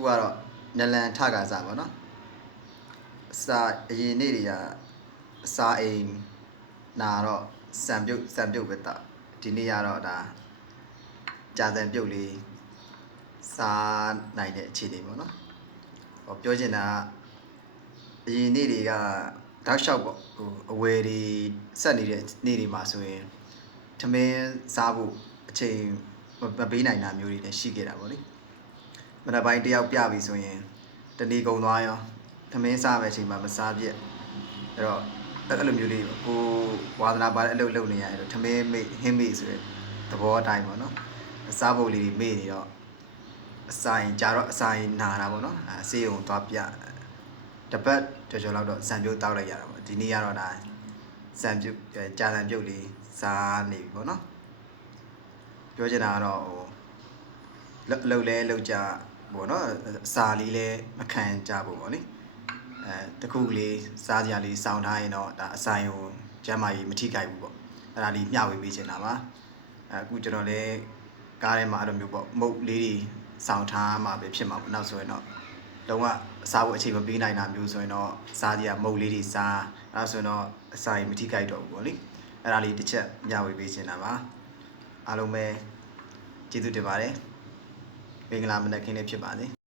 ခုကတော့နလန်ထကစားပါနော်စာအရင်နေ့တွေကစာအိမ်နာတော့စံပြုတ်ပဲတာဒီနေ့ကတော့ဒါကြာစံပြုတ်လေးစားနိုင်တဲ့အခြေအနေပေါ့နော်ဟောပြောချင်တာအရင်နေ့တွေကတောက်လျှောက်ပေါ့ဟိုအဝယ်တွေဆက်နေတဲ့နေ့တွေမှာဆိုရင်ထမင်းစားဖို့အချိန်မပေးနိုင်တာမျိုးတွေလည်းရှိခဲ့တာပေါ့လေမနက်ပိုင်းတယောက်ပြပြီဆိုရင်တနေ့ကုန်သွားရောထမင်းစားမယ်အချိန်မှာမစားပြက်အဲ့တော့အဲ့လိုမျိုးလေးကိုဝါသနာပါတဲ့အလုပ်လုပ်နေရတယ်ထမင်းမေ့ဟင်းမေ့ဆိုတဲ့သဘောအတိုင်းပေါ့နော်စားဖို့လေးတွေမေ့နေတော့အဆိုင်ကြာတော့အဆိုင်နာတာပေါ့နော်ဆေးရုံသွားပြတပတ်ကျော်လောက်တော့စံပြုတ်တောက်လိုက်ရတာပေါ့ဒီနေ့ကတော့ဒါစံပြုတ်ကြာစံပြုတ်လေးစားနေပြီပေါ့နော်ပြောချင်တာကတော့ဟိုလှုပ်လဲလှုပ်ကြပေါ့နော်အစာလေးလဲမခံကြဘူးပေါ့နိတခုကလေးစားကြလေးစောင်းထားရင်တော့ဒါအဆိုင်ကိုကျမ်းမာရေးမထိခိုက်ဘူးပေါ့အဲ့ဒါလေးမျှဝေပေးချင်တာပါအခုကျွန်တော်လည်းကားထဲမှာအဲ့လိုမျိုးပေါ့မုတ်လေးတွေစောင်းထားမှာပဲဖြစ်မှာပေါ့နောက်ဆိုရင်တော့လုံးဝစားဖို့အချိန်မပေးနိုင်တာမျိုးဆိုရင်တော့စားကြမုတ်လေးတွေစားအဲ့ဆိုရင်တော့အဆိုင်မထိခိုက်တော့ဘူးပေါ့လေအဲ့ဒါလေးတစ်ချက်မျှဝေပေးချင်တာပါအားလုံးပဲကျေးဇူးတင်ပါတယ်မင်္ဂလာမနက်ခင်းလေးဖြစ်ပါစေ